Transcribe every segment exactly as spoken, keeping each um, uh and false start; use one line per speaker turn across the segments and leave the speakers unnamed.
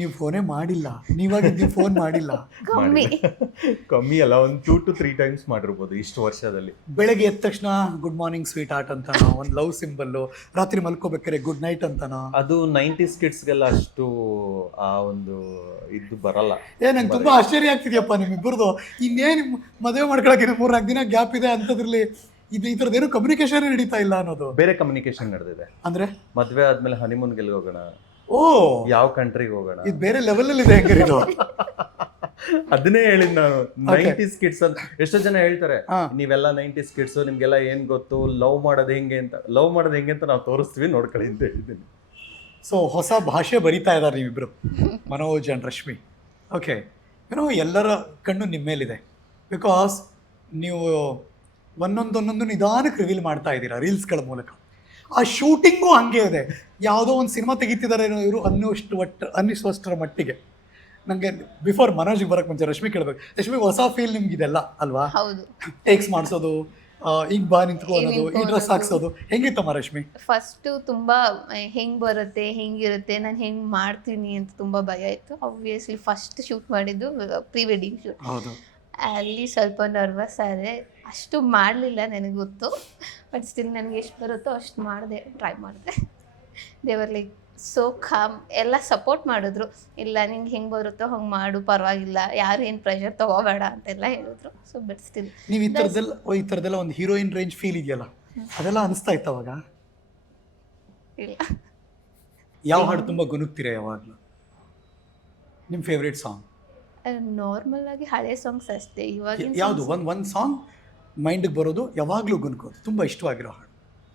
ನೀವು ಫೋನೇ ಮಾಡಿಲ್ಲ, ನೀವಾಗ ನೀವು ಫೋನ್ ಮಾಡಿಲ್ಲ.
ಕಮ್ಮಿ
ಕಮ್ಮಿ ಅಲ್ಲ, ಒಂದು ಟೂ ಟು ತ್ರೀ ಟೈಮ್ಸ್ ಮಾಡಿರ್ಬೋದು ಇಷ್ಟು ವರ್ಷದಲ್ಲಿ.
ಬೆಳಗ್ಗೆ ಎದ್ದ ತಕ್ಷಣ ಗುಡ್ ಮಾರ್ನಿಂಗ್ ಸ್ವೀಟ್ ಆರ್ಟ್ ಅಂತಾನೋ, ಒಂದು ಲವ್ ಸಿಂಬಲ್ಲು, ರಾತ್ರಿ ಮಲ್ಕೋಬೇಕಾರೆ ಗುಡ್ ನೈಟ್ ಅಂತಾನೋ.
ಅದು ನೈಂಟೀಸ್ ಕಿಡ್ಸ್ಗೆಲ್ಲ ಅಷ್ಟು ಆ ಒಂದು ಇದು ಬರಲ್ಲ.
ಏ ನಂಗೆ ತುಂಬಾ ಆಶ್ಚರ್ಯ ಆಗ್ತಿದ್ಯಪ್ಪ ನಿಮ್ಮಿಬ್ಬರದು. ಇನ್ನೇನು ಮದುವೆ ಮಾಡ್ಕೊಳಕ್ಕೆ ಮೂರ್ನಾಲ್ಕು ದಿನ ಗ್ಯಾಪ್ ಇದೆ ಅಂಥದ್ರಲ್ಲಿ ಇದು ಈ ಥರದ್ದೇನು ಕಮ್ಯುನಿಕೇಶನ್ ನಡೀತಾ ಇಲ್ಲ ಅನ್ನೋದು.
ಬೇರೆ ಕಮ್ಯುನಿಕೇಶನ್ ನಡೆದಿದೆ.
ಅಂದ್ರೆ
ಮದ್ವೆ ಆದ್ಮೇಲೆ ಹನಿಮೂನ್ಗೆ ಎಲ್ಲಿ ಹೋಗೋಣ,
ಓ
ಯಾವ ಕಂಟ್ರಿಗೆ ಹೋಗೋಣ,
ಇದು ಬೇರೆ ಲೆವೆಲಲ್ಲಿ ಇದೆ ಹೆಂಗೆ ಇದು.
ಅದನ್ನೇ ಹೇಳಿದ್ ನಾನು. ನೈಂಟೀಸ್ ಕಿಡ್ಸ್ ಅಂತ ಎಷ್ಟೋ ಜನ ಹೇಳ್ತಾರೆ,
ಹಾ.
ನೀವೆಲ್ಲ ನೈಂಟೀಸ್ ಕಿಡ್ಸ್, ನಿಮ್ಗೆಲ್ಲ ಏನ್ ಗೊತ್ತು, ಲವ್ ಮಾಡೋದು ಹೆಂಗೆ ಅಂತ. ಲವ್ ಮಾಡೋದು ಹೆಂಗೆ ಅಂತ ನಾವು ತೋರಿಸ್ತೀವಿ, ನೋಡ್ಕೊಳ್ಳಿ ಅಂತ ಹೇಳಿದ್ದೀನಿ.
ಸೊ ಹೊಸ ಭಾಷೆ ಬರಿತಾ ಇದ್ದಾರೆ ನೀವಿಬ್ರು, ಮನೋಜ್ ಅಂಡ್ ರಶ್ಮಿ. ಓಕೆ, ಏನೋ ಎಲ್ಲರ ಕಣ್ಣು ನಿಮ್ಮ ಮೇಲಿದೆ. ಬಿಕಾಸ್ ನೀವು ಒಂದೊಂದೊಂದೊಂದು ನಿಧಾನಕ್ಕೆ ರಿವೀಲ್ ಮಾಡ್ತಾ ಇದ್ದೀರಾ ರೀಲ್ಸ್ಗಳ ಮೂಲಕ. ಆ ಶೂಟಿಂಗು ಹಂಗೆ ಇದೆ. ಯಾವುದೋ ಒಂದು ಸಿನಿಮಾ ತೆಗಿತಿದ್ದಾರೆ ಇವರು ಅನ್ನೋಷ್ಟು ಒಟ್ಟು ಅನ್ನಿಸುವಷ್ಟರ ಮಟ್ಟಿಗೆ. ನನಗೆ ಬಿಫೋರ್ ಮನೋಜಿಗೆ ಬರೋಕ್ಕೆ ಮುಂಚೆ ರಶ್ಮಿ ಕೇಳಬೇಕು. ರಶ್ಮಿ, ಹೊಸ ಫೀಲ್ ನಿಮ್ಗಿದೆಲ್ಲ ಅಲ್ವಾ?
ಹೌದು.
ಟೇಕ್ಸ್ ಮಾಡಿಸೋದು, ಈಗ ಬಾ ನಿಂತ್ಕೊ ಅನ್ನೋದು, ಈ ಡ್ರೆಸ್ ಹಾಕ್ಸೋದು, ಹೆಂಗಿತ್ತಮ್ಮ ರಶ್ಮಿ?
ಫಸ್ಟು ತುಂಬ ಹೆಂಗೆ ಬರುತ್ತೆ, ಹೆಂಗಿರುತ್ತೆ, ನಾನು ಹೆಂಗೆ ಮಾಡ್ತೀನಿ ಅಂತ ತುಂಬ ಭಯ ಇತ್ತು. ಆಬ್ವಿಯಸ್ಲಿ ಫಸ್ಟ್ ಶೂಟ್ ಮಾಡಿದ್ದು ಪ್ರೀ ವೆಡ್ಡಿಂಗ್ ಶೂಟ್.
ಹೌದು.
ಅಲ್ಲಿ ಸ್ವಲ್ಪ ನರ್ವಸ್ ಆದರೆ ಅಷ್ಟು ಮಾಡಲಿಲ್ಲ, ನನಗೆ ಗೊತ್ತು. ಬಟ್ ಸ್ಟಿಲ್ ನನಗೆ ಎಷ್ಟು ಬರುತ್ತೋ ಅಷ್ಟು ಮಾಡಿದೆ, ಟ್ರೈ ಮಾಡಿದೆ. They were like so calm. ಎಲ್ಲ ಸಪೋರ್ಟ್ ಮಾಡಿದ್ರು. ಇಲ್ಲ ನಿಂಗೆ ಹೆಂಗೆ ಬರುತ್ತೋ ಹಂಗೆ ಮಾಡು, ಪರವಾಗಿಲ್ಲ, ಯಾರು ಏನು ಪ್ರೆಷರ್ ತೊಗೋಬೇಡ ಅಂತೆಲ್ಲ ಹೇಳಿದ್ರು. ಸೊ ಬಟ್ ಸ್ಟಿಲ್
ನೀವು ಈ ಥರದ್ದೆಲ್ಲ ಈ ಥರದ್ದೆಲ್ಲ ಒಂದು ಹೀರೋಯಿನ್ ರೇಂಜ್ ಫೀಲ್ ಇದೆಯಲ್ಲ, ಅದೆಲ್ಲ ಅನಿಸ್ತಾ ಇತ್ತು ಅವಾಗ?
ಇಲ್ಲ.
ಯಾವ ಹಾಡು ತುಂಬ ಗುನುಗ್ತೀರಾ ಯಾವಾಗಲೂ? ನಿಮ್ಮ ಫೇವ್ರೇಟ್ ಸಾಂಗ್
ನಾರ್ಮಲ್ ಆಗಿ ಹಳೆ ಸಾಂಗ್ಸ್ ಅಷ್ಟೇ. ಇವಾಗ
ಯಾವುದು? ಒಂದು ಒಂದು ಸಾಂಗ್ ಮೈಂಡಿಗೆ ಬರೋದು, ಯಾವಾಗಲೂ ಗುನುಕೋದು, ತುಂಬ ಇಷ್ಟವಾಗಿರೋ ಹಾಡು.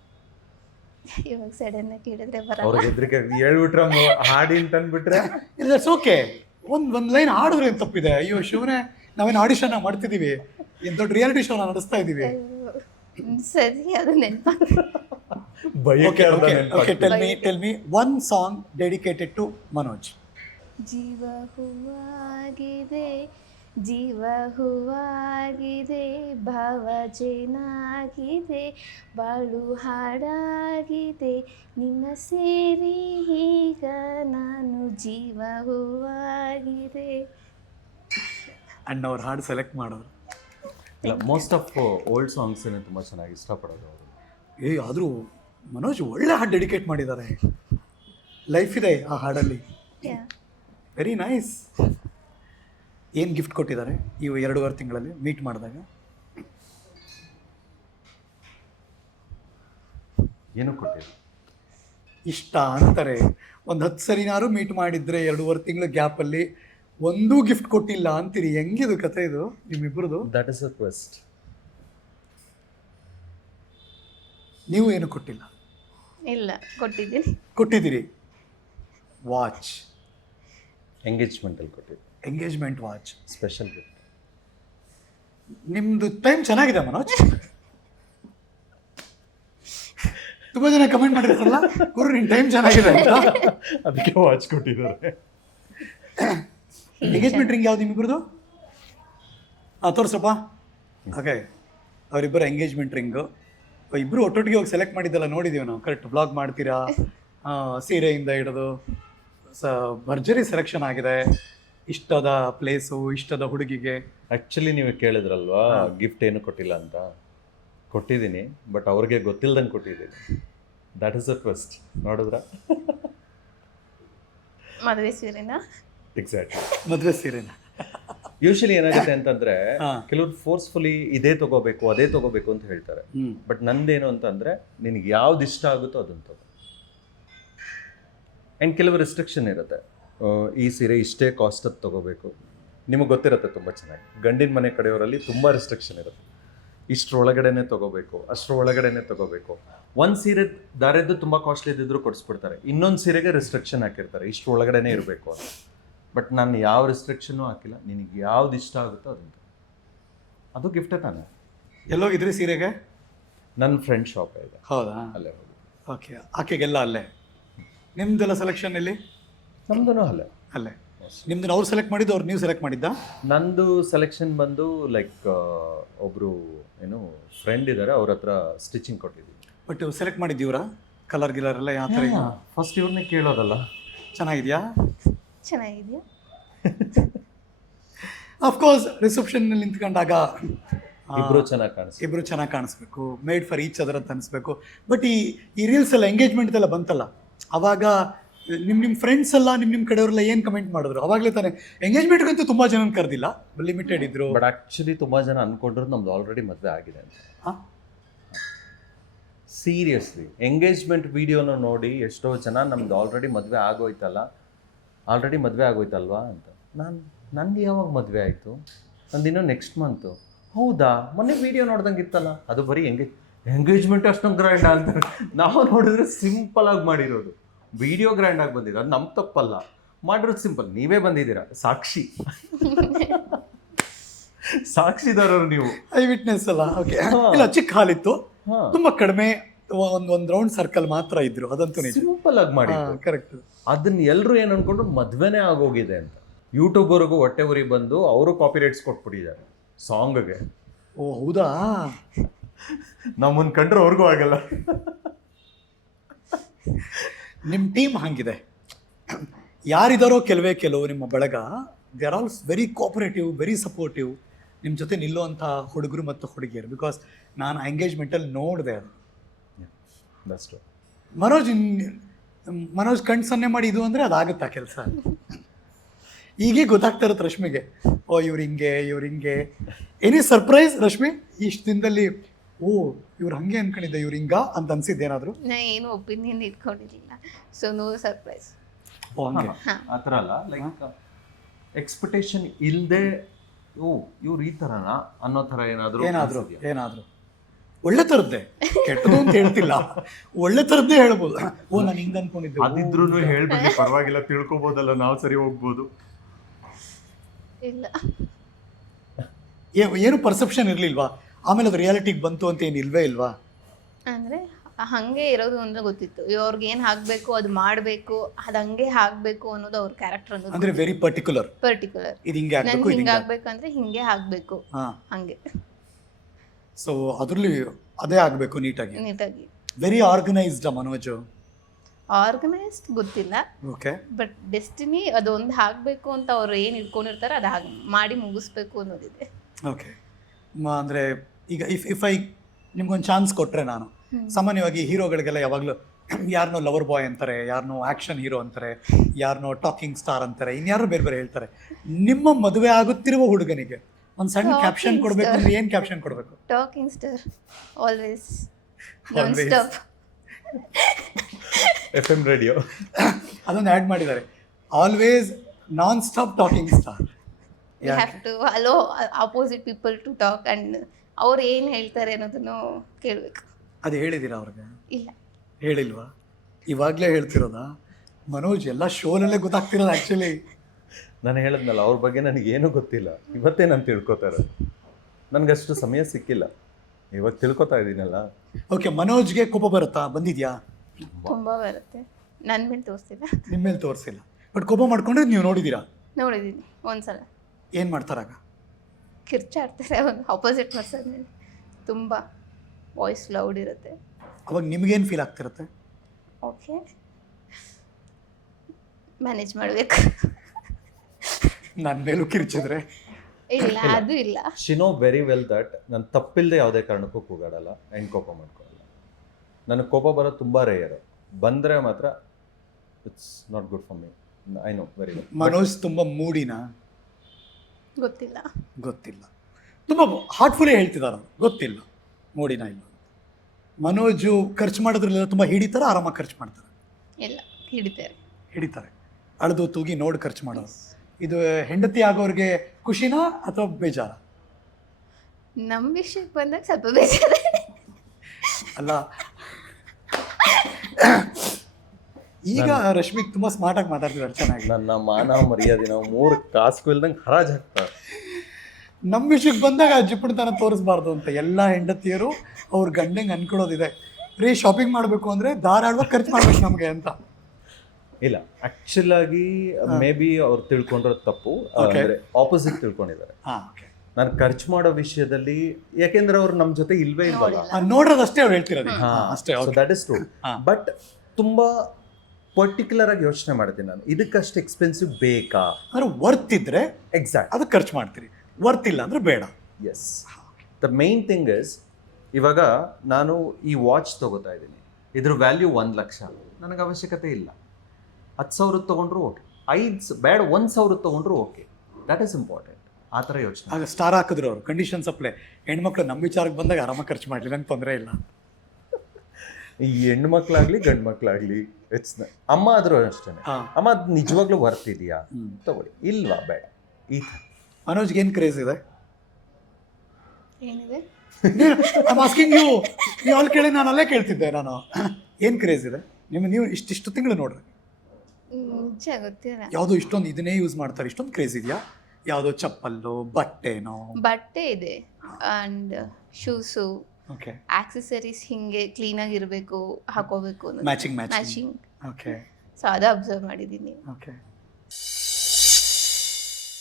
ಇವಾಗ ಸಡನ್ ಆಗಿ ಕೇಳಿದ್ರೆ ಬರಲ್ಲ.
ಅವ್ರಿಗೆ ಹೆದ್ರಿಕೆ ಹೇಳ್ಬಿಟ್ರೆ ಹಾಡಿ ಅಂತ ಅಂದ್ಬಿಟ್ರೆ
ಇಲ್ಲ, ದಟ್ಸ್ ಓಕೆ. ಒಂದು ಒಂದು ಲೈನ್ ಹಾಡಿದ್ರೆ ಏನು ತಪ್ಪಿದೆ? ಅಯ್ಯೋ ಶಿವನೇ, ನಾವೇನು ಆಡಿಷನ್ನ ಮಾಡ್ತಿದ್ದೀವಿ, ಏನು ದೊಡ್ಡ ರಿಯಾಲಿಟಿ ಶೋನ ನಡೆಸ್ತಾ ಇದ್ದೀವಿ.
ಸರಿ, ಅದು ನೆನಪ.
ಭಯಕ್ಕೆ ಅರ್ಧ
ಓಕೆ,
ನೆನ್ಪಾಗ್ತದೆ.
Tell me tell me one song dedicated to Manoj.
ಜೀವ ಹೂವಾಗಿದೆ, ಜೀವ ಹೂವಾಗಿದೆ, ಭಾವ ಚೆನ್ನಾಗಿದೆ, ಬಾಳು ಹಾಡಾಗಿದೆ, ನಿನ್ನ ಸೇರಿ ಈಗ ನಾನು ಜೀವ ಹೂವಾಗಿದೆ.
ಅಣ್ಣವ್ರು ಹಾಡು ಸೆಲೆಕ್ಟ್ ಮಾಡೋರು.
ಇಲ್ಲ, ಮೋಸ್ಟ್ ಆಫ್ ಓಲ್ಡ್ ಸಾಂಗ್ಸನ್ನೇ ತುಂಬ ಚೆನ್ನಾಗಿ ಇಷ್ಟಪಡೋದು ಅವರು.
ಏ ಆದರೂ ಮನೋಜ್ ಒಳ್ಳೆ ಹಾಡು ಡೆಡಿಕೇಟ್ ಮಾಡಿದ್ದಾರೆ. ಲೈಫ್ ಇದೆ ಆ ಹಾಡಲ್ಲಿ. Very nice. ಏನು ಗಿಫ್ಟ್ ಕೊಟ್ಟಿದ್ದಾರೆ ಇವು ಎರಡೂವರೆ ತಿಂಗಳಲ್ಲಿ ಮೀಟ್ ಮಾಡಿದಾಗ?
ಏನು ಕೊಟ್ಟಿಲ್ಲ.
ಇಷ್ಟ ಅಂತಾರೆ. ಒಂದು ಹತ್ತು ಸರಿನಾರು ಮೀಟ್ ಮಾಡಿದ್ರೆ ಎರಡೂವರೆ ತಿಂಗಳ ಗ್ಯಾಪಲ್ಲಿ ಒಂದೂ ಗಿಫ್ಟ್ ಕೊಟ್ಟಿಲ್ಲ ಅಂತೀರಿ. ಹೆಂಗಿದು ಕತೆ ಇದು ನಿಮ್ಮಿಬ್ಬರದು?
That is a twist.
ನೀವು ಏನು ಕೊಟ್ಟಿಲ್ಲ?
ಇಲ್ಲ, ಕೊಟ್ಟಿದ್ದೀನಿ.
ಕೊಟ್ಟಿದ್ದೀರಿ. ವಾಚ್,
ಎಂಗೇಜ್ಮೆಂಟಲ್ಲಿ ಕೊಟ್ಟಿದ್ದು,
ಎಂಗೇಜ್ಮೆಂಟ್ ವಾಚ್,
ಸ್ಪೆಷಲ್ ಗಿಫ್ಟ್.
ನಿಮ್ಮದು ಟೈಮ್ ಚೆನ್ನಾಗಿದೆ ಮನೋಜ್. ತುಂಬ ಜನ ಕಮೆಂಟ್ ಮಾಡಿರ್ತಾರಲ್ಲ, ಗುರು ನಿನ್ನ ಟೈಮ್ ಚೆನ್ನಾಗಿದೆ ಅಂತ.
ಅದಕ್ಕೆ ವಾಚ್ ಕೊಟ್ಟಿದ್ದಾರೆ.
ಎಂಗೇಜ್ಮೆಂಟ್ ರಿಂಗ್ ಯಾವ್ದು ನಿಮ್ಮಿಬ್ಬರದು? ಹಾಂ, ತೋರಿಸಪ್ಪ. ಓಕೆ, ಅವರಿಬ್ಬರು ಎಂಗೇಜ್ಮೆಂಟ್ ರಿಂಗು ಇಬ್ಬರು ಒಟ್ಟೊಟ್ಟಿಗೆ ಹೋಗಿ ಸೆಲೆಕ್ಟ್ ಮಾಡಿದ್ದೆಲ್ಲ ನೋಡಿದ್ದೀವಿ ನಾವು. ಕರೆಕ್ಟ್ ಬ್ಲಾಗ್ ಮಾಡ್ತೀರಾ, ಸೀರೆಯಿಂದ ಹಿಡಿದು ಸ ಭರ್ಜರಿ ಸೆಲೆಕ್ಷನ್ ಆಗಿದೆ. ಇಷ್ಟದ ಪ್ಲೇಸು, ಇಷ್ಟದ ಹುಡುಗಿಗೆ.
ಆ್ಯಕ್ಚುಲಿ ನೀವು ಕೇಳಿದ್ರಲ್ವಾ ಗಿಫ್ಟ್ ಏನು ಕೊಟ್ಟಿಲ್ಲ ಅಂತ. ಕೊಟ್ಟಿದ್ದೀನಿ, ಬಟ್ ಅವ್ರಿಗೆ ಗೊತ್ತಿಲ್ದಂಗೆ ಕೊಟ್ಟಿದ್ದೀನಿ. That is a twist. ನೋಡಿದ್ರ?
ಮದುವೆ ಸೀರೆನ
ಎಕ್ಸಾಕ್ಟ್ಲಿ,
ಮದುವೆ ಸೀರೆನ.
ಯೂಶಲಿ ಏನಾಗುತ್ತೆ ಅಂತಂದ್ರೆ
ಹಾ.
ಕೆಲವ್ರು ಫೋರ್ಸ್ಫುಲಿ ಇದೇ ತಗೋಬೇಕು ಅದೇ ತಗೋಬೇಕು ಅಂತ ಹೇಳ್ತಾರೆ.
ಹ್ಮ್.
ಬಟ್ ನಂದೇನು ಅಂತಂದ್ರೆ ನಿನಗೆ ಯಾವ್ದು ಇಷ್ಟ ಆಗುತ್ತೋ ಅದನ್ನ ತಗೋ. ಆ್ಯಂಡ್ ಕೆಲವು ರೆಸ್ಟ್ರಿಕ್ಷನ್ ಇರುತ್ತೆ. ಆ, ಈ ಸೀರೆ ಇಷ್ಟೇ ಕಾಸ್ಟದ್ದು ತಗೋಬೇಕು. ನಿಮಗೆ ಗೊತ್ತಿರುತ್ತೆ ತುಂಬ ಚೆನ್ನಾಗಿ. ಗಂಡಿನ ಮನೆ ಕಡೆಯವರಲ್ಲಿ ತುಂಬ ರೆಸ್ಟ್ರಿಕ್ಷನ್ ಇರುತ್ತೆ. ಇಷ್ಟರೊಳಗಡೆನೆ ತಗೋಬೇಕು, ಅಷ್ಟರೊಳಗಡೆನೆ ತಗೋಬೇಕು. ಒಂದು ಸೀರೆ ದಾರದ್ದು ತುಂಬ ಕಾಸ್ಟ್ಲಿ ಇದ್ದಿದ್ರು ಕೊಡಿಸ್ಬಿಡ್ತಾರೆ. ಇನ್ನೊಂದು ಸೀರೆಗೆ ರೆಸ್ಟ್ರಿಕ್ಷನ್ ಹಾಕಿರ್ತಾರೆ, ಇಷ್ಟರೊಳಗಡೆನೆ ಇರಬೇಕು ಅಂತ. ಬಟ್ ನಾನು ಯಾವ ರೆಸ್ಟ್ರಿಕ್ಷನ್ನು ಹಾಕಿಲ್ಲ. ನಿನಗೆ ಯಾವ್ದು ಇಷ್ಟ ಆಗುತ್ತೋ ಅದನ್ನು. ಅದು ಗಿಫ್ಟೇ ತಾನೆ.
ಎಲ್ಲೋಗಿದ್ರಿ ಸೀರೆಗೆ?
ನನ್ನ ಫ್ರೆಂಡ್ ಶಾಪ್ ಇದೆ,
ಹೌದಾ?
ಅಲ್ಲೇ ಹೋಗಿ.
ಓಕೆ, ಆಕೆಗೆಲ್ಲ ಅಲ್ಲೇ. ನಿಮ್ದೆಲ್ಲ ಸೆಲೆಕ್ಷನ್ ಎಲ್ಲಿ?
ನಮ್ದು ಅಲ್ಲೇ.
ಅಲ್ಲೇ. ನಿಮ್ದನ್ನ ಅವ್ರು ಸೆಲೆಕ್ಟ್ ಮಾಡಿದ್ದು, ಅವ್ರು ನೀವು ಸೆಲೆಕ್ಟ್ ಮಾಡಿದ್ದ?
ನಂದು ಸೆಲೆಕ್ಷನ್ ಬಂದು ಲೈಕ್ ಒಬ್ಬರು ಏನು ಫ್ರೆಂಡ್ ಇದ್ದಾರೆ, ಅವ್ರ ಹತ್ರ ಸ್ಟಿಚಿಂಗ್ ಕೊಟ್ಟಿದ್ದೀವಿ.
ಬಟ್ ಸೆಲೆಕ್ಟ್ ಮಾಡಿದ್ದೀವ್ರಾ? ಕಲರ್ ಗಿಲರ್ ಎಲ್ಲ ಯಾವ ಥರ?
ಫಸ್ಟ್ ಇವ್ರನ್ನೇ ಕೇಳೋದಲ್ಲ.
ಚೆನ್ನಾಗಿದೆಯಾ?
ಚೆನ್ನಾಗಿದೆಯಾ?
ಅಫ್ಕೋರ್ಸ್ ರಿಸೆಪ್ಷನ್ನಲ್ಲಿ ನಿಂತ್ಕೊಂಡಾಗ
ಇಬ್ರು ಚೆನ್ನಾಗಿ ಕಾಣಿಸ್ತಾರೆ.
ಇಬ್ಬರು ಚೆನ್ನಾಗಿ ಕಾಣಿಸ್ಬೇಕು, ಮೇಡ್ ಫಾರ್ ಈಚ್ ಅದರ್ ಅಂತ ಅನಿಸ್ಬೇಕು. ಬಟ್ ಈ ಈ ರೀಲ್ಸ್ ಎಲ್ಲ ಎಂಗೇಜ್ಮೆಂಟ್ ಎಲ್ಲ ಬಂತಲ್ಲ, ಅವಾಗ ನಿಮ್ಮ ನಿಮ್ಮ ಫ್ರೆಂಡ್ಸ್ ಎಲ್ಲ ನಿಮ್ಮ ನಿಮ್ಮ ಕಡೆಯವರೆಲ್ಲ ಏನು ಕಮೆಂಟ್ ಮಾಡಿದ್ರು? ಅವಾಗಲೇ ತಾನೇ ಎಂಗೇಜ್ಮೆಂಟ್ಗಂತೂ ತುಂಬ ಜನ ಕರೆದಿಲ್ಲ, ಲಿಮಿಟೆಡ್ ಇದ್ರು.
ಬಟ್ ಆ್ಯಕ್ಚುಲಿ ತುಂಬ ಜನ ಅಂದ್ಕೊಂಡ್ರು ನಮ್ದು ಆಲ್ರೆಡಿ ಮದುವೆ ಆಗಿದೆ ಅಂತ.
ಹಾಂ,
ಸೀರಿಯಸ್ಲಿ ಎಂಗೇಜ್ಮೆಂಟ್ ವಿಡಿಯೋನ ನೋಡಿ ಎಷ್ಟೋ ಜನ ನಮ್ದು ಆಲ್ರೆಡಿ ಮದುವೆ ಆಗೋಯ್ತಲ್ಲ, ಆಲ್ರೆಡಿ ಮದುವೆ ಆಗೋಯ್ತಲ್ವಾ ಅಂತ. ನಾನು ನಂದು ಯಾವಾಗ ಮದುವೆ ಆಯಿತು? ನಂದಿನ್ನೂ ನೆಕ್ಸ್ಟ್ ಮಂತು. ಹೌದಾ, ಮೊನ್ನೆ ವಿಡಿಯೋ ನೋಡ್ದಂಗೆ ಇತ್ತಲ್ಲ, ಅದು ಬರೀ ಎಂಗೇಜ್ ಎಂಗೇಜ್ಮೆಂಟ್ ಅಷ್ಟೊಂದು ಗ್ರ್ಯಾಂಡ್ ಅಂತ. ನಾವು ನೋಡಿದ್ರೆ ಸಿಂಪಲ್ ಆಗಿ ಮಾಡಿರೋದು, ವಿಡಿಯೋ ಗ್ರ್ಯಾಂಡ್ ಆಗಿ ಬಂದಿದೆ. ಅದು ನಮ್ಮ ತಪ್ಪಲ್ಲ, ಮಾಡಿರೋದು ಸಿಂಪಲ್. ನೀವೇ ಬಂದಿದ್ದೀರಾ, ಸಾಕ್ಷಿ ಸಾಕ್ಷಿದಾರರು ನೀವು,
ಐ ವಿಟ್ನೆಸ್ ಅಲ್ಲ. ಓಕೆ, ಇಲ್ಲ ಚಿಕ್ಕ ಹಾಲಿತ್ತು,
ಹಾಂ,
ತುಂಬ ಕಡಿಮೆ, ಒಂದು ಒಂದು ರೌಂಡ್ ಸರ್ಕಲ್ ಮಾತ್ರ ಇದ್ರು, ಅದಂತೂ ನಿಜ.
ಸಿಂಪಲ್ ಆಗಿ ಮಾಡಿ.
ಕರೆಕ್ಟ್.
ಅದನ್ನ ಎಲ್ಲರೂ ಏನು ಅನ್ಕೊಂಡ್ರು ಮದುವೆನೇ ಆಗೋಗಿದೆ ಅಂತ. ಯೂಟ್ಯೂಬರ್ಗೂ ಹೊಟ್ಟೆ ಉರಿ ಬಂದು ಅವರು ಕಾಪಿ ರೈಟ್ಸ್ ಕೊಟ್ಬಿಟ್ಟಿದ್ದಾರೆ ಸಾಂಗ್ಗೆ.
ಓ ಹೌದಾ?
ನಮ್ಮನ್ನು ಕಂಡ್ರೆ ಅವ್ರಿಗೂ ಆಗಲ್ಲ.
ನಿಮ್ಮ ಟೀಮ್ ಹಾಗಿದೆ, ಯಾರಿದಾರೋ ಕೆಲವೇ ಕೆಲವು ನಿಮ್ಮ ಬಳಗ, they are all very cooperative, very supportive, ನಿಮ್ಮ ಜೊತೆ ನಿಲ್ಲುವಂಥ ಹುಡುಗರು ಮತ್ತು ಹುಡುಗಿಯರು. ಬಿಕಾಸ್ ನಾನು ಎಂಗೇಜ್ಮೆಂಟಲ್ಲಿ ನೋಡಿದೆ ಅದು.
ಬೆಸ್ಟು.
ಮನೋಜ್ ಇನ್- ಮನೋಜ್ ಕಣ್ ಸನ್ನೆ ಮಾಡಿ ಇದು ಅಂದರೆ ಅದಾಗುತ್ತಾ ಕೆಲಸ? ಈಗೇ ಗೊತ್ತಾಗ್ತಾ ಇರುತ್ತೆ ರಶ್ಮಿಗೆ, ಓ ಇವ್ರು ಹಿಂಗೆ ಇವ್ರು ಹಿಂಗೆ. ಎನಿ ಸರ್ಪ್ರೈಸ್ ರಶ್ಮಿ ಇಷ್ಟು ದಿನದಲ್ಲಿ? ಓ ಇವ್ರು ಹಂಗೆ ಅನ್ಕೊಂಡಿದ್ದೆ, ಇವ್ರು ಹಿಂಗ ಅಂತ ಅನ್ಸಿದ್ದೇನಾದ್ರು?
ನಾ ಏನು ಒಪಿನಿಯನ್ ಇಟ್ಕೊಂಡಿರಲಿಲ್ಲ, ಸೊ ನೋ ಸರ್ಪ್ರೈಸ್.
ಓ ಹಂಗೆ.
ಆ ಥರ ಅಲ್ಲ, ಲೈಕ್ ಎಕ್ಸ್ಪೆಕ್ಟೇಷನ್ ಇಲ್ಲದೆ ಓ ಇವ್ರು ಈ ಥರನಾ ಅನ್ನೋ ಥರ ಏನಾದರೂ
ಏನಾದ್ರು ಏನಾದ್ರು ಒಳ್ಳೆ ಥರದ್ದೇ, ಕೆಟ್ಟದು ಅಂತ ಹೇಳ್ತಿಲ್ಲ, ಒಳ್ಳೆ ಥರದ್ದೇ ಹೇಳ್ಬೋದು. ಓ ನಾನು ಹಿಂಗೆ ಅನ್ಕೊಂಡಿದ್ದೆ.
ಅದಿದ್ರೂ ಹೇಳ್ಬಿಡಿ, ಪರವಾಗಿಲ್ಲ, ತಿಳ್ಕೊಬೋದಲ್ಲ, ನಾವು ಸರಿ ಹೋಗ್ಬೋದು.
ಇಲ್ಲ,
ಏ- ಏನು ಪರ್ಸೆಪ್ಷನ್ ಇರಲಿಲ್ವಾ? ಆಮೇಲೆ ಅದು ರಿಯಾಲಿಟಿಗೆ ಬಂತು ಅಂತ ಏನು ಇಲ್ವೇ ಇಲ್ವಾ?
ಅಂದರೆ ಹಾಗೆ ಇರೋದು ಅಂತ ಗೊತ್ತಿತ್ತು. ಅವ್ರಿಗೆ ಏನು ಹಾಕಬೇಕು ಅದು ಮಾಡಬೇಕು, ಅದು ಹಂಗೆ ಹಾಕಬೇಕು ಅನ್ನೋದು ಅವ್ರ ಕ್ಯಾರೆಕ್ಟರ್ ಅನ್ನೋದು
ಅಂದ್ರೆ ವೆರಿ ಪರ್ಟಿಕ್ಯುಲರ್,
ಪರ್ಟಿಕ್ಯುಲರ್.
ಇದು ಹಿಂಗೆ
ನನ್ಗೆ
ಆಗ್ಬೇಕು, ಇದು
ಹಿಂಗೆ
ಹಿಂಗೆ
ಆಗ್ಬೇಕಂದ್ರೆ ಹಿಂಗೆ ಆಗಬೇಕು,
ಹಾಂ.
ಹಂಗೆ
ಸೊ ಅದ್ರಲ್ಲಿ ಅದೇ ಆಗಬೇಕು ನೀಟಾಗಿ.
ನೀಟಾಗಿ.
Very organised Manoj.
ಆರ್ಗನೈಸ್ಡ್ ಗೊತ್ತಿಲ್ಲ,
ಓಕೆ.
ಬಟ್ ಡೆಸ್ಟಿನಿ ಅದೊಂದು ಹಾಕಬೇಕು ಅಂತ ಅವ್ರು ಏನು ಇಟ್ಕೊಂಡಿರ್ತಾರೆ ಅದು ಹಾಗೆ ಮಾಡಿ ಮುಗಿಸ್ಬೇಕು ಅನ್ನೋದಿದೆ.
ಓಕೆ. ಅಂದರೆ ಈಗ ಇಫ್ ಇಫ್ ಐ ನಿಮ್ಗೊಂದು ಚಾನ್ಸ್ ಕೊಟ್ಟರೆ, ನಾನು ಸಾಮಾನ್ಯವಾಗಿ ಹೀರೋಗಳಿಗೆಲ್ಲ ಯಾವಾಗಲೂ ಯಾರನ್ನೋ ಲವರ್ ಬಾಯ್ ಅಂತಾರೆ, ಯಾರನ್ನೋ ಆ್ಯಕ್ಷನ್ ಹೀರೋ ಅಂತಾರೆ, ಯಾರನ್ನೋ ಟಾಕಿಂಗ್ ಸ್ಟಾರ್ ಅಂತಾರೆ, ಇನ್ಯಾರು ಬೇರೆ ಬೇರೆ ಹೇಳ್ತಾರೆ. ನಿಮ್ಮ ಮದುವೆ ಆಗುತ್ತಿರುವ ಹುಡುಗನಿಗೆ ಒಂದು ಸಣ್ಣ ಕ್ಯಾಪ್ಷನ್ ಕೊಡಬೇಕು ಅಂದ್ರೆ ಏನು ಕ್ಯಾಪ್ಷನ್ ಕೊಡಬೇಕು?
Talking star, always non
Always.
Stop.
F M radio
ಅದೊಂದು ಆ್ಯಡ್ ಮಾಡಿದ್ದಾರೆ, always non stop talking star.
You have to allow opposite people to talk and ಅವ್ರು ಏನು ಹೇಳ್ತಾರೆ ಅನ್ನೋದನ್ನು ಕೇಳಬೇಕು.
ಅದು ಹೇಳಿದ್ದೀರಾ ಅವ್ರಿಗೆ?
ಇಲ್ಲ,
ಹೇಳಿಲ್ವಾ? ಇವಾಗಲೇ ಹೇಳ್ತಿರೋದಾ? ಮನೋಜ್ ಎಲ್ಲ ಶೋನಲ್ಲೇ ಗೊತ್ತಾಗ್ತಿರೋದು ಆ್ಯಕ್ಚುಲಿ.
ನಾನು ಹೇಳಿದ್ನಲ್ಲ, ಅವ್ರ ಬಗ್ಗೆ ನನಗೇನು ಗೊತ್ತಿಲ್ಲ, ಇವತ್ತೇ ನಾನು ತಿಳ್ಕೊತಾರೆ. ನನಗಷ್ಟು ಸಮಯ ಸಿಕ್ಕಿಲ್ಲ, ಇವಾಗ ತಿಳ್ಕೊತಾ ಇದ್ದೀನಲ್ಲ.
ಓಕೆ, ಮನೋಜ್ಗೆ ಕೋಪ ಬರುತ್ತಾ? ಬಂದಿದ್ಯಾ?
ತುಂಬ ಬರುತ್ತೆ. ನನ್ನ ಮೇಲೆ ತೋರಿಸ್ತಿಲ್ಲ,
ನಿಮ್ಮ ಮೇಲೆ ತೋರಿಸಿಲ್ಲ, ಬಟ್ ಕೋಪ ಮಾಡ್ಕೊಂಡ್ರೆ ನೀವು ನೋಡಿದ್ದೀರಾ?
ನೋಡಿದ್ದೀನಿ ಒಂದ್ಸಲ.
ಏನು ಮಾಡ್ತಾರಾಗ?
ಕಿರ್ಚಾಡ್ತಾರೆ ಒಂದು ಆಪೋಸಿಟ್ ಪರ್ಸನ್ ಮೇಲೆ, ತುಂಬ ವಾಯ್ಸ್ ಲೌಡ್ ಇರುತ್ತೆ.
ಅವಾಗ ನಿಮಗೇನು ಫೀಲ್ ಆಗ್ತಿರುತ್ತೆ?
ಓಕೆ, ಮ್ಯಾನೇಜ್ ಮಾಡಬೇಕು.
ನನ್ನ ಮೇಲೂ ಕಿರ್ಚಿದ್ರೆ?
ಇಲ್ಲ, ಅದು ಇಲ್ಲ.
She know very well that ನಾನು ತಪ್ಪಿಲ್ಲದೆ ಯಾವುದೇ ಕಾರಣಕ್ಕೂ ಕೂಗಾಡಲ್ಲ ಆ್ಯಂಡ್ ಕೋಪ ಮಾಡ್ಕೊಳ್ಳಲ್ಲ. ನನಗೆ ಕೋಪ ಬರೋದು ತುಂಬ ರೇಯರ್, ಬಂದರೆ ಮಾತ್ರ it's not good for me. I know very well.
Manoj ತುಂಬ ಮೂಡಿನಾ?
ಗೊತ್ತಿಲ್ಲ.
ಗೊತ್ತಿಲ್ಲ. ತುಂಬ ಹಾರ್ಟ್ಫುಲ್ಲೇ ಹೇಳ್ತಿದ್ದಾರೆ, ಗೊತ್ತಿಲ್ಲ ಮೂಡಿನ ಇಲ್ಲ. ಮನೋಜು ಖರ್ಚು ಮಾಡೋದ್ರಲ್ಲೆಲ್ಲ ತುಂಬ ಹಿಡಿತಾರೆ, ಆರಾಮಾಗಿ ಖರ್ಚು ಮಾಡ್ತಾರೆ?
ಇಲ್ಲ, ಹಿಡಿತಾರೆ.
ಹಿಡಿತಾರೆ, ಅಳೆದು ತೂಗಿ ನೋಡಿ ಖರ್ಚು ಮಾಡೋದು. ಇದು ಹೆಂಡತಿ ಆಗೋರಿಗೆ ಖುಷಿನಾ ಅಥವಾ ಬೇಜಾರ?
ನಮ್ಮ ವಿಷಯಕ್ಕೆ ಬಂದಾಗ ಸ್ವಲ್ಪ ಬೇಜಾರು.
ಅಲ್ಲ, ಈಗ ರಶ್ಮಿಗೆ ತುಂಬ ಸ್ಮಾರ್ಟಾಗಿ ಮಾತಾಡ್ತಿದ್ದಾರೆ, ಚೆನ್ನಾಗಿ.
ನನ್ನ ಮಾನ ಮರ್ಯಾದೆ ನಾವು ಮೂರು ಕಾಸು ಇಲ್ದಂಗೆ ಹರಾಜ್ ಹಾಕ್ತಾರೆ.
ನಮ್ಮ ವಿಷಯಕ್ಕೆ ಬಂದಾಗ ಜಿಪ್ಪಣತನ ತೋರಿಸ್ಬಾರ್ದು ಅಂತ ಎಲ್ಲ ಹೆಂಡತಿಯರು ಅವ್ರ ಗಂಡಂಗೆ ಅನ್ಕೊಳ್ಳೋದಿದೆ. ರೀ ಶಾಪಿಂಗ್ ಮಾಡಬೇಕು ಅಂದರೆ ಧಾರಾಳವಾಗಿ ಖರ್ಚು ಮಾಡ್ಬೇಕು ನಮಗೆ ಅಂತ.
ಇಲ್ಲ, ಆ್ಯಕ್ಚುಲ್ ಆಗಿ ಮೇ ಬಿ ಅವ್ರು ತಿಳ್ಕೊಂಡಿರೋದು ತಪ್ಪು, ಅಂದರೆ ಆಪೋಸಿಟ್ ತಿಳ್ಕೊಂಡಿದ್ದಾರೆ.
ಹಾಂ, ಓಕೆ.
ನಾನು ಖರ್ಚು ಮಾಡೋ ವಿಷಯದಲ್ಲಿ, ಯಾಕೆಂದ್ರೆ ಅವ್ರು ನಮ್ಮ ಜೊತೆ ಇಲ್ವೇ ಇಲ್ವಲ್ಲ,
ನೋಡೋದಷ್ಟೇ ಅವ್ರು ಹೇಳ್ತಿರೋದು.
ಹಾ,
ಅಷ್ಟೇ.
So that is true. But ತುಂಬ ಪರ್ಟಿಕ್ಯುಲರ್ ಆಗಿ ಯೋಚನೆ ಮಾಡ್ತೀನಿ ನಾನು, ಇದಕ್ಕಷ್ಟು ಎಕ್ಸ್ಪೆನ್ಸಿವ್ ಬೇಕಾ.
ಅಂದ್ರೆ ವರ್ತ್ ಇದ್ರೆ
ಎಕ್ಸಾಕ್ಟ್,
ಅದಕ್ಕೆ ಖರ್ಚು ಮಾಡ್ತೀರಿ, ವರ್ತ್ ಇಲ್ಲ ಅಂದ್ರೆ ಬೇಡ.
Yes. The main thing is, ಇವಾಗ ನಾನು ಈ ವಾಚ್ ತೊಗೋತಾ ಇದ್ದೀನಿ, ಇದ್ರ ವ್ಯಾಲ್ಯೂ ಒಂದು ಲಕ್ಷ, ನನಗೆ ಅವಶ್ಯಕತೆ ಇಲ್ಲ. ಹತ್ತು ಸಾವಿರದ್ದು ತೊಗೊಂಡ್ರು ಓಕೆ, ಐದು ಬೇಡ ಒಂದು ಸಾವಿರದ್ದು ತೊಗೊಂಡ್ರು ಓಕೆ. That is important. ಆ ಥರ ಯೋಚನೆ.
ಆಗ ಸ್ಟಾರ್ ಹಾಕಿದ್ರು ಅವರು, ಕಂಡೀಷನ್ ಸಪ್ಲೈ. ಹೆಣ್ಮಕ್ಳು ನಮ್ಮ ವಿಚಾರಕ್ಕೆ ಬಂದಾಗ ಆರಾಮಾಗಿ ಖರ್ಚು ಮಾಡಲಿ, ನಂಗೆ ತೊಂದರೆ ಇಲ್ಲ.
ಈ ಹೆಣ್ಣು ಮಕ್ಕಳಾಗ್ಲಿ ಗಂಡು ಮಕ್ಕಳಾಗ್ಲಿ, ಇಟ್ಸ್ ಅಮ್ಮ ಆದರೂ ಅಷ್ಟೇ,
ಹಾ.
ಅಮ್ಮ ಅದು ನಿಜವಾಗ್ಲೂ ವರ್ತ್ ಇದೆಯಾ ತಗೊಳ್ಳಿ, ಇಲ್ವಾ ಬೇಡ. ಈ ಥರ
ಮನೋಜ್ಗೆ ಏನು ಕ್ರೇಜ್ ಇದೆ?
ಏನಿದೆ?
ಆಸ್ಕಿಂಗ್ ಯು, ನೀವು ಅಲ್ಲಿ ಕೇಳಿ ನಾನು ಅಲ್ಲೇ ಕೇಳ್ತಿದ್ದೆ ನಾನು. ಏನು ಕ್ರೇಜ್ ಇದೆ ನಿಮ್ಮ? ನೀವು ಇಷ್ಟಿಷ್ಟು ತಿಂಗಳು ನೋಡ್ರಿ,
ನಿಜ ಗೊತ್ತಿಲ್ಲ.
ಯಾವುದೋ ಇಷ್ಟೊಂದು ಇದನ್ನೇ ಯೂಸ್ ಮಾಡ್ತಾರೆ, ಇಷ್ಟೊಂದು ಕ್ರೇಜ್ ಇದೆಯಾ? ಯಾವುದೋ ಚಪ್ಪಲ್ಲು, ಬಟ್ಟೆನೋ?
ಬಟ್ಟೆ ಇದೆ ಆ್ಯಂಡ್ ಶೂಸು,
ಓಕೆ,
ಆಕ್ಸೆಸರೀಸ್ ಹಿಂಗೆ ಕ್ಲೀನಾಗಿ ಇರಬೇಕು, ಹಾಕೋಬೇಕು,
matching matching.
Matching.
Okay
so ಅದು ಅಬ್ಸರ್ವ್ ಮಾಡಿದ್ದೀನಿ.
ಓಕೆ